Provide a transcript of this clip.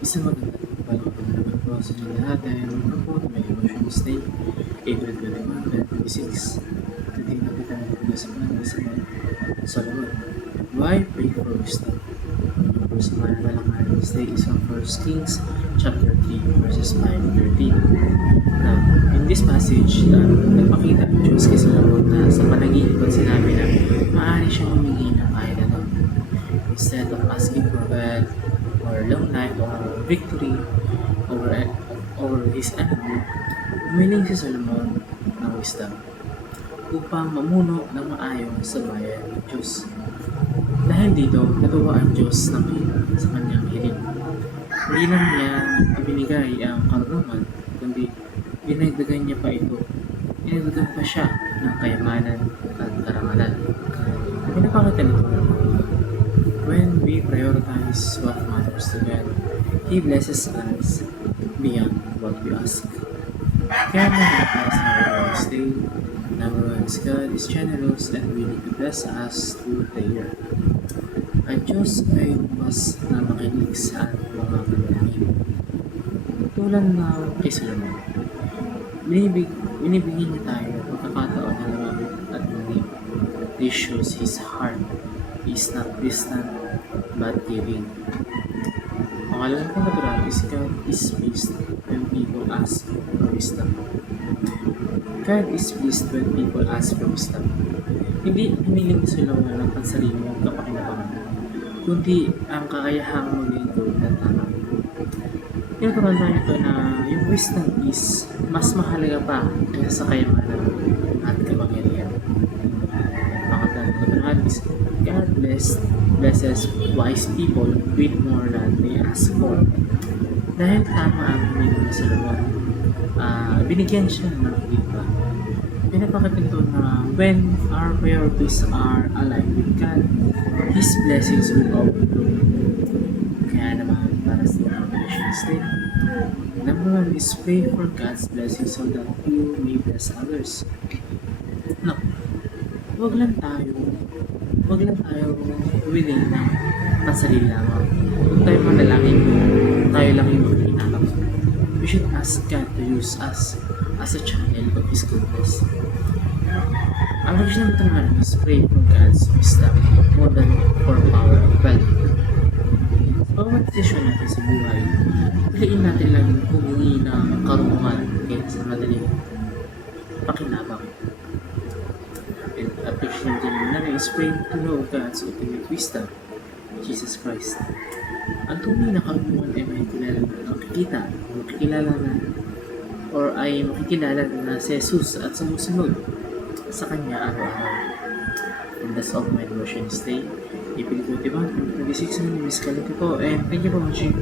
Isang magandang naman po sa inyo lahat dahil naman po may Emotions Day, April 21, 2026. Today na kita nagpapasipan sa Solomon. Why pray for wisdom? Ang first na nalakad this day is from 1 Kings chapter 3 verses 5 to 13. Now, in this passage, nagpakita ang Diyos kay Solomon na sa panaginip at sinabi na maaari siyang humingi ng kahit ano. Instead of asking for wealth or long life or victory over his enemy, humiling si Solomon ng wisdom upang mamuno ng maayos sa bayan ng Diyos. Dahil dito, natuwa ang Diyos sa kanyang hiling. Hindi lang niya ibinigay ang karunungan, kundi dinagdagan niya pa ito. Dinagdagan pa siya ng kayamanan at karangalan. Pinapakita nito when we prioritize what matters to God, He blesses us beyond what we ask. Kaya nagpapas na this day, number one is God is generous and willing to bless us through prayer. Ang Diyos ay mas na makinig sa mga panalangin. Tulad na kay Solomon, binibigyan niya tayo ng pagkakataon na lumapit at manig. This shows His heart. He is not distant but giving. Pangalawang natural is God is pleased when people ask for wisdom. God is pleased when people ask for wisdom. Hindi hiniling sila ng pansariling kapakinabangan, kundi ang kakayahang maglingkod ng tama. Tinuturuan tayo ito na yung wisdom is mas mahalaga pa kaysa sa kayamanan at kapangyarihan. Pangatang natural is God blesses wise people with more than they ask for. Dahil tama ang humiling ni Solomon, binigyan siya ng iba. Pinapakita na when our priorities are aligned with God, His blessings will overflow. Kaya naman, para sa Emotions Day, number one is pray for God's blessings so that you may bless others. No, wag lang tayo willing na pansarili lamang. Kung tayo manalangin kung tayo lang yung makikinabang. We should ask God to use us as a channel of His goodness. Ang original naman is pray for God's wisdom more than for power of wealth. Sa bawat desisyon natin sa buhay, piliin natin lang humingi ng karunungan kaysa sa madaling pakinabang. And appreciate din namin is pray to know God's ultimate wisdom, Jesus Christ. Ang tunay na karunungan ay makikilala na si Jesus at sumusunod sa Kanya araw-araw. And that's all my Emotions Day. April 21, 2026, my name is Kalito po, and thank you for watching.